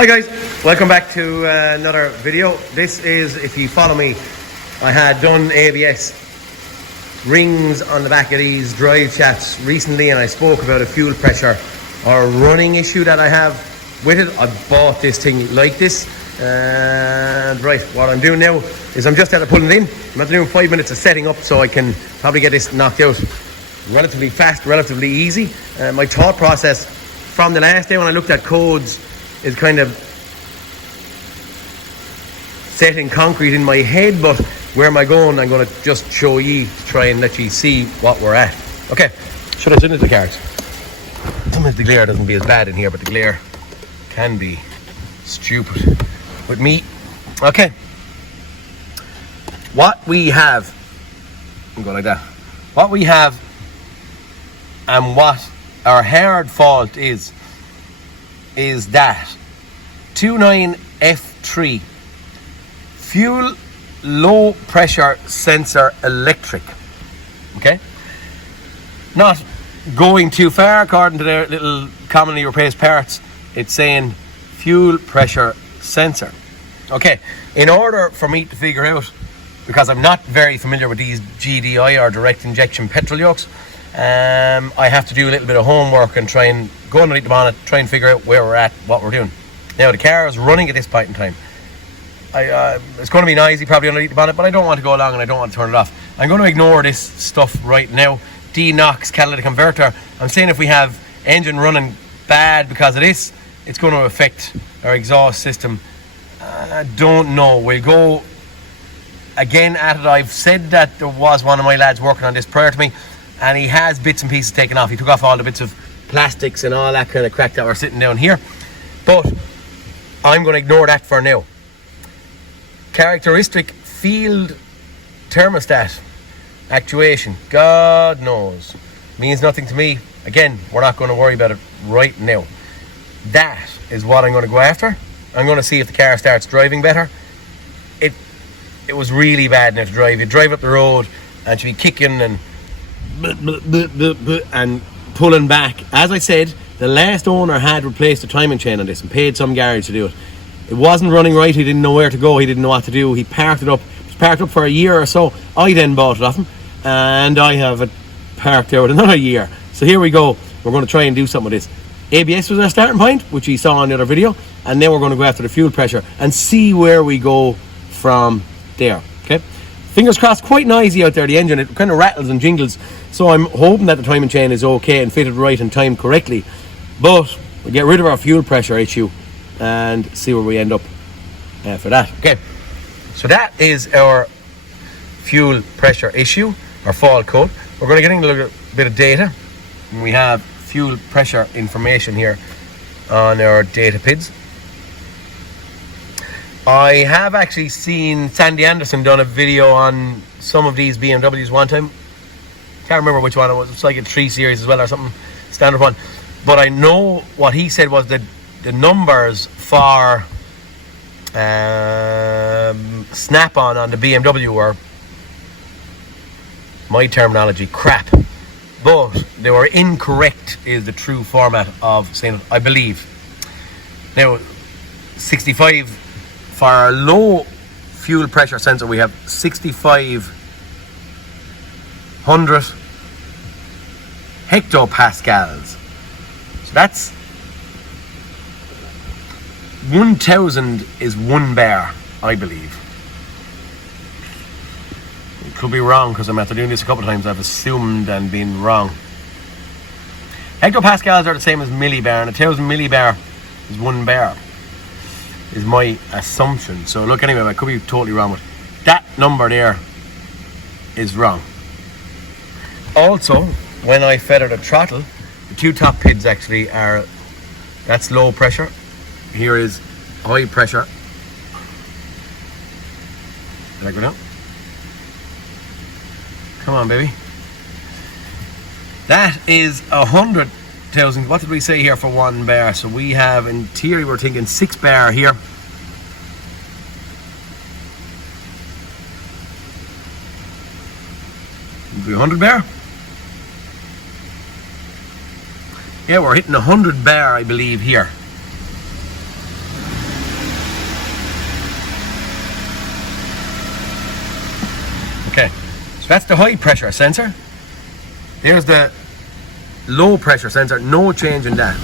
Hi guys, welcome back to another video. This is, if you follow me, I had done ABS rings on the back of these drive shafts recently, and I spoke about a fuel pressure or running issue that I have with it. I bought this thing like this, and right, what I'm doing now is I'm just out of pulling it in. I'm after doing 5 minutes of setting up, so I can probably get this knocked out relatively fast, relatively easy. My thought process from the last day when I looked at codes is kind of set in concrete in my head, but where am I going? I'm going to just show you to try and let you see what we're at. Okay, should I send it to the cards? Sometimes the glare doesn't be as bad in here, but the glare can be stupid with me. Okay, what we have, I'm going like that. What we have and what our hard fault is that 29F3 fuel low pressure sensor electric. Okay, not going too far according to their little commonly replaced parts. It's saying fuel pressure sensor. Okay, in order for me to figure out, because I'm not very familiar with these GDI or direct injection petrol yokes, I have to do a little bit of homework and try and go underneath the bonnet, try and figure out where we're at, what we're doing. Now the car is running at this point in time. It's going to be noisy probably underneath the bonnet, but I don't want to go along and I don't want to turn it off. I'm going to ignore this stuff right now. D-NOx catalytic converter. I'm saying if we have engine running bad because of this, it's going to affect our exhaust system. I don't know. We'll go again at it. I've said that there was one of my lads working on this prior to me, and he has bits and pieces taken off. He took off all the bits of plastics and all that kind of crack that were sitting down here, but I'm going to ignore that for now. Characteristic field thermostat actuation, God knows, means nothing to me. Again, we're not going to worry about it right now. That is what I'm going to go after. I'm going to see if the car starts driving better. It was really bad now to drive. You drive up the road and she'd be kicking and pulling back. As I said, the last owner had replaced the timing chain on this and paid some garage to do it. It wasn't running right. He didn't know where to go. He didn't know what to do. He parked it up. It was parked up for a year or so. I then bought it off him, and I have it parked out another year. So here we go. We're going to try and do something with this. ABS was our starting point, which you saw in the other video, and then we're going to go after the fuel pressure and see where we go from there. Okay, fingers crossed. Quite noisy out there, the engine. It kind of rattles and jingles, so I'm hoping that the timing chain is okay and fitted right and timed correctly. But we'll get rid of our fuel pressure issue and see where we end up for that. Okay, so that is our fuel pressure issue, our fault code. We're going to get into a little bit of data, and we have fuel pressure information here on our data PIDs. I have actually seen Sandy Anderson done a video on some of these BMWs one time. Can't remember which one it was. It's like a 3 Series as well or something, standard one. But I know what he said was that the numbers for snap-on the BMW were, my terminology, crap. But they were incorrect is the true format of saying it, I believe. Now, 65 for our low fuel pressure sensor, we have 6,500 hectopascals. So that's 1,000 is 1 bar, I believe. It could be wrong because I'm after doing this a couple of times. I've assumed and been wrong. Hectopascals are the same as millibar, and 1,000 millibar is 1 bar, is my assumption. So look, anyway, I could be totally wrong, but that number there is wrong. Also, when I feather the throttle, the two top PIDs actually are, that's low pressure. Here is high pressure. Did I go down? Come on, baby. That is 100,000. What did we say here for 1 bar? So we have, in theory, we're thinking 6 bar here. Would be 100 bar. Yeah, we're hitting 100 bar, I believe, here. That's the high pressure sensor. Here's the low pressure sensor, no change in that.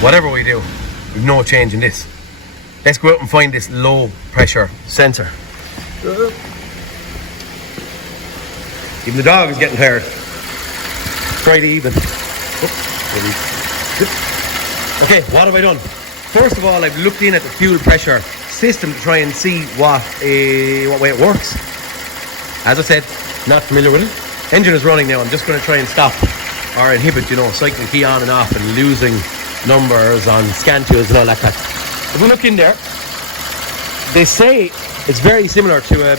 Whatever we do, we've no change in this. Let's go out and find this low pressure sensor. Even the dog is getting tired. Friday evening. Okay, what have I done? First of all, I've looked in at the fuel pressure system to try and see what way it works. As I said, not familiar with it. Engine is running now. I'm just going to try and stop or inhibit, cycling key on and off and losing numbers on scan tools and all that kind. If we look in there, they say it's very similar to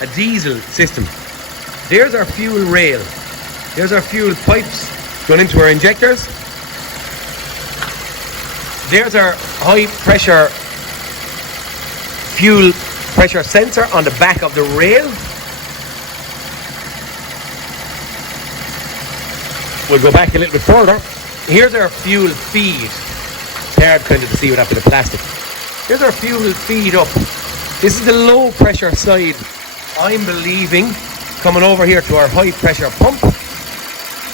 a diesel system. There's our fuel rail. There's our fuel pipes going into our injectors. There's our high pressure fuel pressure sensor on the back of the rail. We'll go back a little bit further. Here's our fuel feed. It's hard kind of to see without the plastic. Here's our fuel feed up. This is the low pressure side, I'm believing, coming over here to our high pressure pump.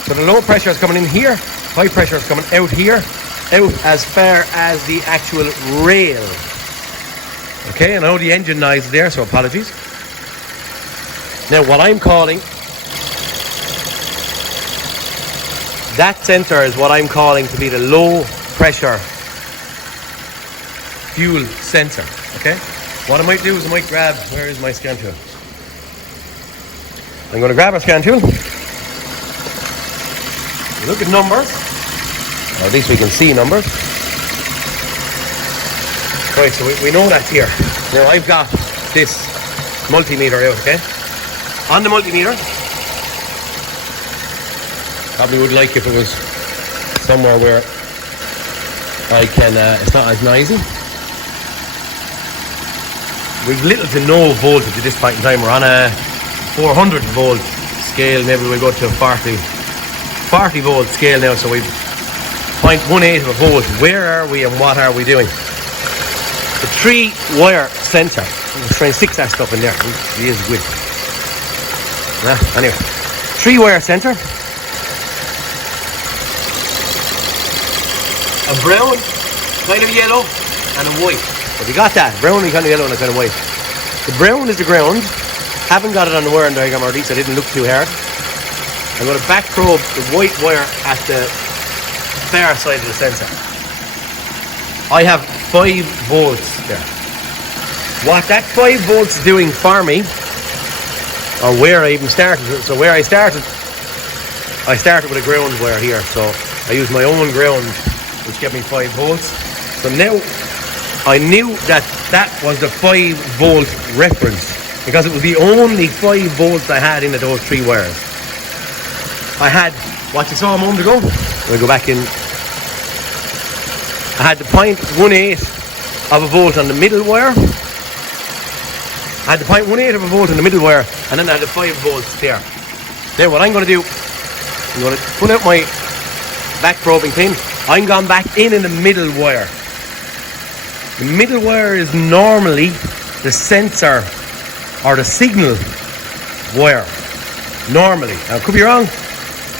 So the low pressure is coming in here, high pressure is coming out here, out as far as the actual rail. Okay, and I know the engine noise is there, so apologies. Now what I'm calling, that sensor is what I'm calling to be the low pressure fuel sensor. Okay, what I might do is I might grab, where is my scan tool? I'm going to grab a scan tool. Look at numbers, or at least we can see numbers. Right, so we know that's here. Now I've got this multimeter out, okay? On the multimeter, probably would like if it was somewhere where I can, it's not as noisy. We've little to no voltage at this point in time. We're on a 400 volt scale. Maybe we'll go to a 40 volt scale now. So we've 0.18 of a volt. Where are we and what are we doing? The 3-wire sensor. I'm trying to stick that stuff in there. He is good. Anyway, 3-wire sensor. A brown, kind of yellow, and a white. But we got that. Brown, kind of yellow, and a kind of white. The brown is the ground. Haven't got it on the wiring diagram, or at least I didn't look too hard. I'm going to back probe the white wire at the far side of the sensor. I have 5 volts there. What that 5 volts is doing for me, or where I even started, so where I started with a ground wire here, so I used my own ground, which gave me 5 volts. So now I knew that was the 5 volt reference, because it was the only 5 volts I had into those 3 wires. I had what you saw a moment ago. We'll go back in. I had the 0.18 of a volt on the middle wire. I had the 0.18 of a volt on the middle wire, and then I had the 5 volts there. Now what I'm going to do, I'm going to pull out my back probing pin. I'm gone back in the middle wire. The middle wire is normally the sensor or the signal wire. Normally. Now, I could be wrong,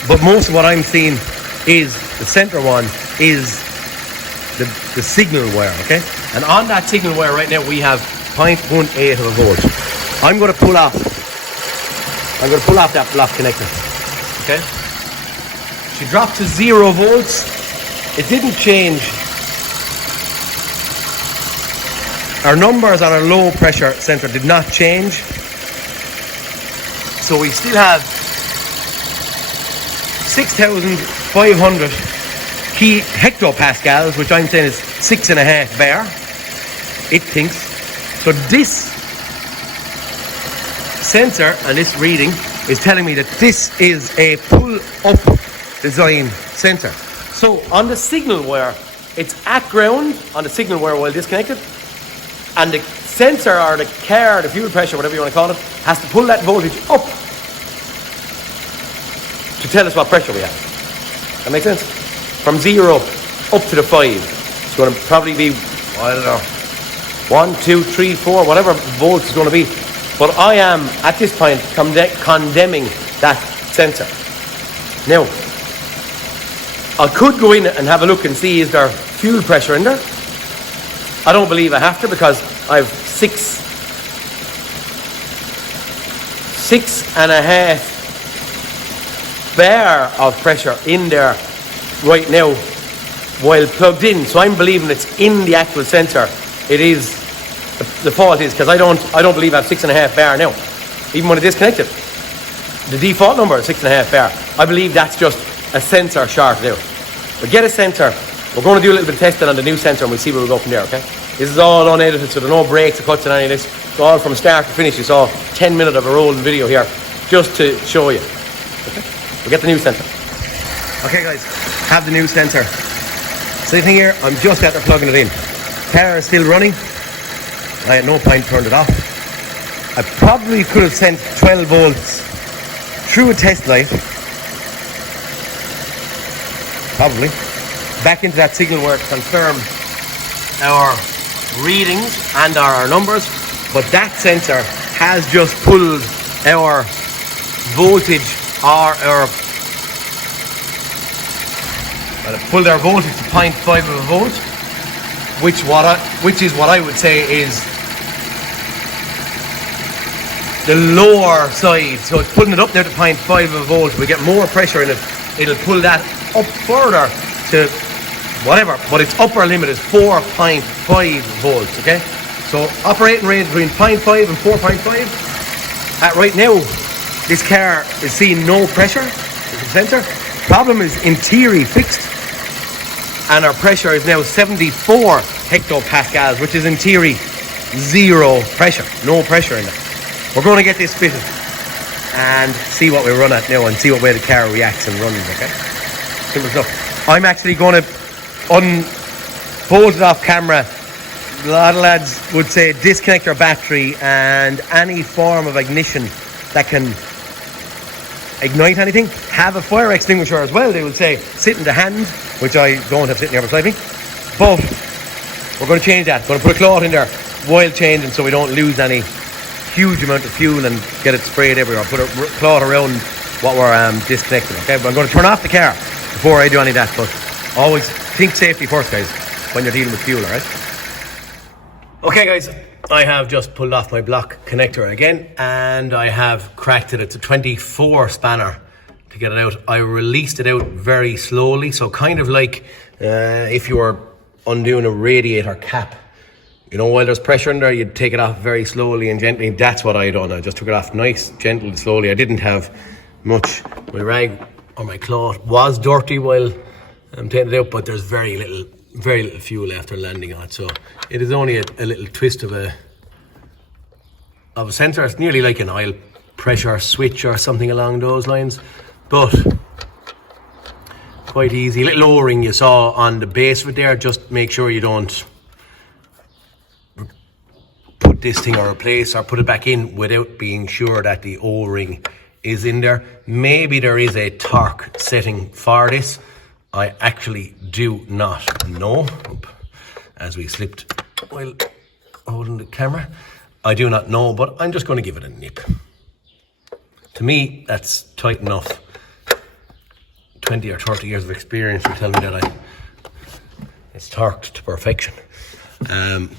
but most of what I'm seeing is the center one is the signal wire, okay? And on that signal wire right now we have 0.18 of a volt. I'm going to pull off that block connector, okay? She dropped to 0 volts. It didn't change. Our numbers on our low pressure sensor did not change. So we still have 6,500 hectopascals, which I'm saying is 6.5 bar. It thinks. So this sensor and this reading is telling me that this is a pull-up design sensor. So on the signal wire, it's at ground on the signal wire while disconnected, and the sensor or the car, the fuel pressure, whatever you want to call it, has to pull that voltage up to tell us what pressure we have. That makes sense? From 0 up to the 5. It's going to probably be, I don't know, 1, 2, 3, 4, whatever volts is going to be. But I am, at this point, condemning that sensor. Now, I could go in and have a look and see, is there fuel pressure in there? I don't believe I have to, because I have 6.5 bar of pressure in there right now while plugged in. So I'm believing it's in the actual sensor. It is, the fault is, because I don't believe I have 6.5 bar now, even when it disconnected. The default number is 6.5 bar. I believe that's just a sensor short now. But get a sensor. We're going to do a little bit of testing on the new sensor and we'll see where we go from there, okay? This is all unedited, so there are no breaks or cuts in any of this. It's all from start to finish. You saw 10 minutes of a rolling video here just to show you. Okay? We'll get the new sensor. Okay guys, have the new sensor. Sitting here, I'm just after plugging it in. Car is still running. I at no point turned it off. I probably could have sent 12 volts through a test light. Probably. Back into that signal where it confirmed our readings and our numbers. But that sensor has just pulled our voltage or our... Well, it pulled our voltage to 0.5 of a volt, which is what I would say is the lower side. So it's pulling it up there to 0.5 of a volt. We get more pressure in it. It'll pull that up further to whatever, but its upper limit is 4.5 volts, okay? So operating range between 0.5 and 4.5. At right now, this car is seeing no pressure, the sensor. Problem is in theory fixed, and our pressure is now 74 hectopascals, which is in theory zero pressure, no pressure in it. We're going to get this fitted and see what we run at now and see what way the car reacts and runs, okay? Simple stuff. I'm actually going to unfold it off camera. A lot of lads would say disconnect your battery and any form of ignition that can ignite anything. Have a fire extinguisher as well, they will say. Sit in the hand, which I don't have sitting here beside me. But we're going to change that. Going to put a cloth in there while changing so we don't lose any huge amount of fuel and get it sprayed everywhere. Put a cloth around what we're disconnecting, okay? But I'm going to turn off the car before I do any of that, but always think safety first, guys, when you're dealing with fuel, alright? Okay guys, I have just pulled off my block connector again and I have cracked it. It's a 24 spanner to get it out. I released it out very slowly, so kind of like if you were undoing a radiator cap. You know, while there's pressure in there, you'd take it off very slowly and gently. That's what I done. I just took it off nice, gentle and slowly. I didn't have much. My rag or my cloth was dirty while I'm taking it out, but there's very little fuel after landing on it. So it is only a little twist of a sensor. It's nearly like an oil pressure switch or something along those lines, but quite easy. Little O-ring you saw on the base of it there. Just make sure you don't put this thing or replace or put it back in without being sure that the O-ring is in there. Maybe there is a torque setting for this. I actually do not know. As we slipped while holding the camera, I do not know, but I'm just going to give it a nip. To me, that's tight enough. 20 or 30 years of experience will tell me that it's torqued to perfection.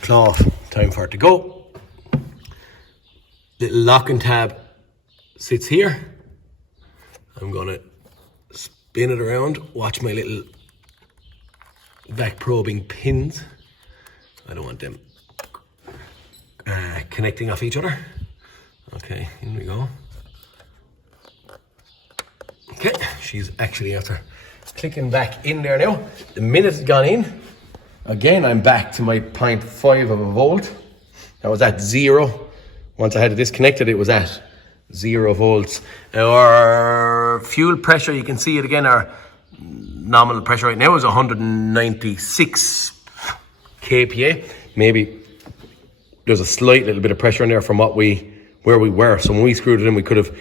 Cloth, time for it to go. Little locking tab sits here. I'm going to spin it around. Watch my little vac probing pins. I don't want them connecting off each other. Okay, here we go. Okay, she's actually after clicking back in there now. The minute it's gone in, again I'm back to my 0.5 of a volt. That was at 0. Once I had it disconnected, it was at 0 volts. Our fuel pressure, you can see it again, our nominal pressure right now is 196 kPa. Maybe there's a slight little bit of pressure in there from where we were. So when we screwed it in, we could have,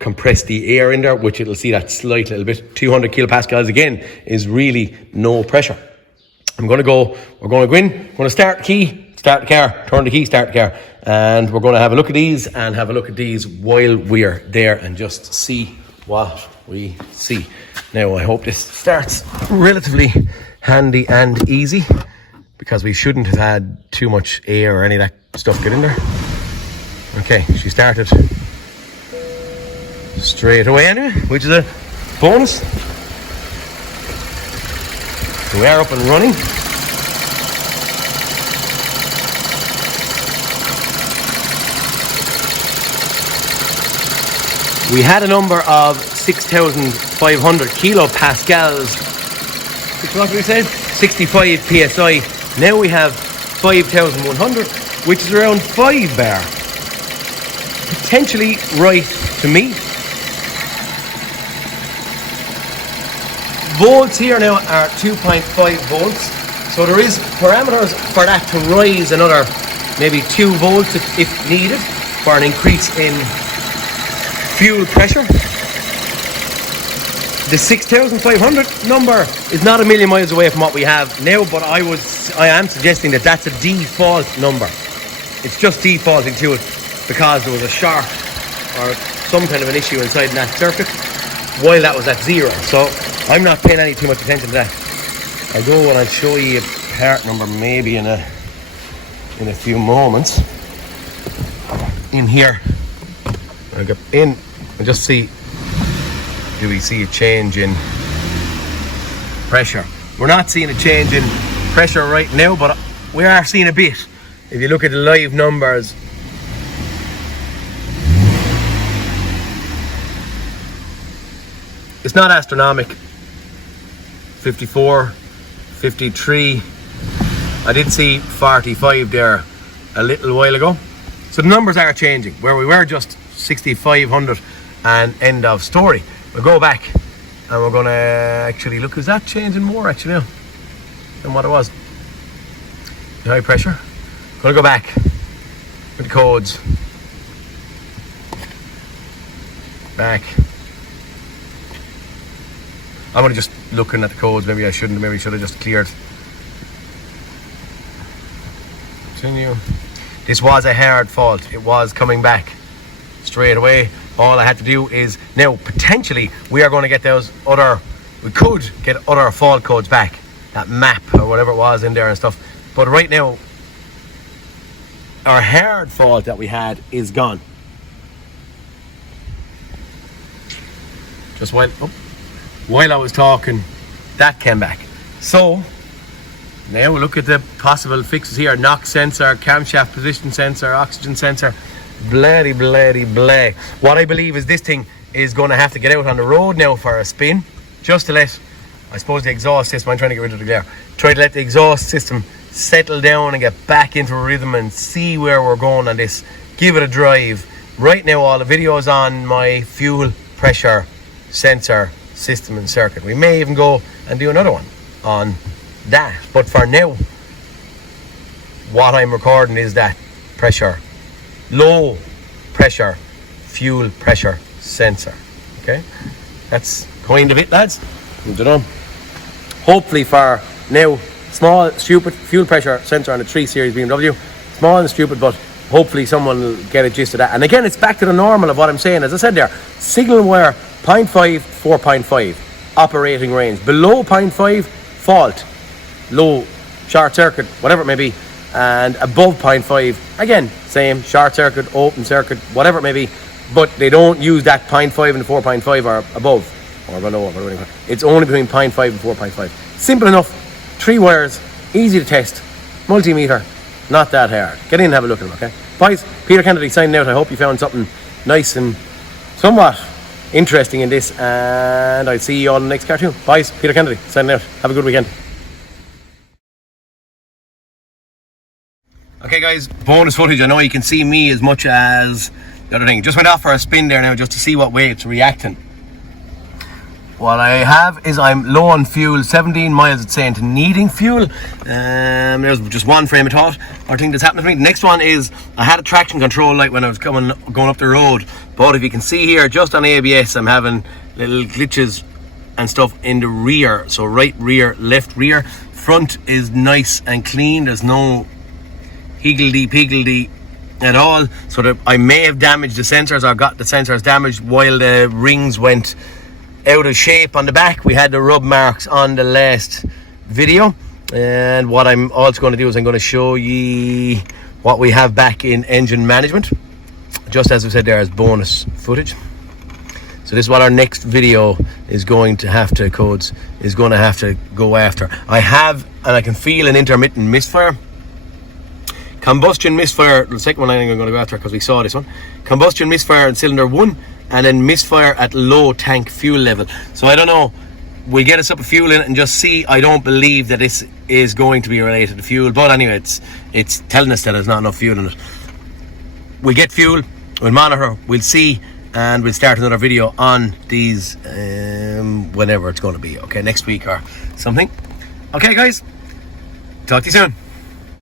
compressed the air in there, which it'll see that slight little bit. 200 kilopascals again is really no pressure. We're going to go in, we're going to start the key, start the car, turn the key, start the car. And we're going to have a look at these and have a look at these while we're there and just see what we see. Now, I hope this starts relatively handy and easy, because we shouldn't have had too much air or any of that stuff get in there. Okay, she started straight away anyway, which is a bonus. So we are up and running. We had a number of 6,500 kilopascals, what we said, 65 psi. Now we have 5,100, which is around 5 bar. Potentially right to me. Volts here now are 2.5 volts. So there is parameters for that to rise another maybe 2 volts if needed for an increase in fuel pressure. The 6,500 number is not a million miles away from what we have now, but I am suggesting that that's a default number. It's just defaulting to it because there was a short or some kind of an issue inside that circuit while that was at 0. So I'm not paying any too much attention to that. I'll go and I'll show you a part number maybe in a few moments. In here, I'll get in and just see, do we see a change in pressure? We're not seeing a change in pressure right now, but we are seeing a bit. If you look at the live numbers, it's not astronomical. 54, 53. I did see 45 there a little while ago. So the numbers are changing. Where we were just 6,500 and end of story. We'll go back and we're going to actually look. Is that changing more actually now than what it was? The high pressure. Going to go back with the codes. Back. I'm only just looking at the codes. Maybe I shouldn't. Maybe I should have just cleared. Continue. This was a hard fault. It was coming back straight away. All I had to do is now potentially we are going to get those other. We could get other fault codes back. That map or whatever it was in there and stuff. But right now, our hard fault that we had is gone. Just while I was talking, that came back. So now we look at the possible fixes here. NOx sensor, camshaft position sensor, oxygen sensor, bloody blah. What I believe is this thing is going to have to get out on the road now for a spin, just to let, I suppose, the exhaust system, I'm trying to get rid of the glare, try to let the exhaust system settle down and get back into a rhythm and see where we're going on this. Give it a drive. Right now all the videos on my fuel pressure sensor system and circuit. We may even go and do another one on that, but for now what I'm recording is that pressure, low pressure fuel pressure sensor. Okay, that's kind of it, lads. I don't know. Hopefully for now, small stupid fuel pressure sensor on the 3 Series BMW, small and stupid, but hopefully someone will get a gist of that. And again, it's back to the normal of what I'm saying. As I said there, signal wire 0.5, 4.5 operating range. Below 0.5, fault, low, short circuit, whatever it may be. And above 0.5, again, same, short circuit, open circuit, whatever it may be. But they don't use that 0.5 and 4.5 or above or below. It's only between 0.5 and 4.5. Simple enough. 3 wires, easy to test, multimeter, not that hard. Get in and have a look at them, okay? Boys, Peter Kennedy signing out. I hope you found something nice and somewhat interesting in this, and I'll see you all in the next cartoon. Boys, Peter Kennedy signing out. Have a good weekend. Okay guys, bonus footage. I know you can see me as much as the other thing. Just went off for a spin there now just to see what way it's reacting. What I have is I'm low on fuel, 17 miles it's saying to needing fuel. There's just one frame of thought or thing that's happened to me. The next one is I had a traction control light when I was going up the road, but if you can see here just on ABS I'm having little glitches and stuff in the rear. So right rear, left rear. Front is nice and clean, there's no higgledy-piggledy at all, so that I may have damaged the sensors or got the sensors damaged while the rings went out of shape on the back. We had the rub marks on the last video, and what I'm also going to do is I'm going to show you what we have back in engine management, just as I said there, as bonus footage. So this is what our next video is going to have to go after. I have, and I can feel an intermittent misfire. Combustion misfire, the second one I think I'm going to go after because we saw this one. Combustion misfire in cylinder 1, and then misfire at low tank fuel level. So I don't know, we'll get us up a fuel in it and just see. I don't believe that this is going to be related to fuel, but anyway, it's telling us that there's not enough fuel in it. We'll get fuel, we'll monitor, we'll see, and we'll start another video on these whenever it's going to be, okay, next week or something. Okay guys, talk to you soon.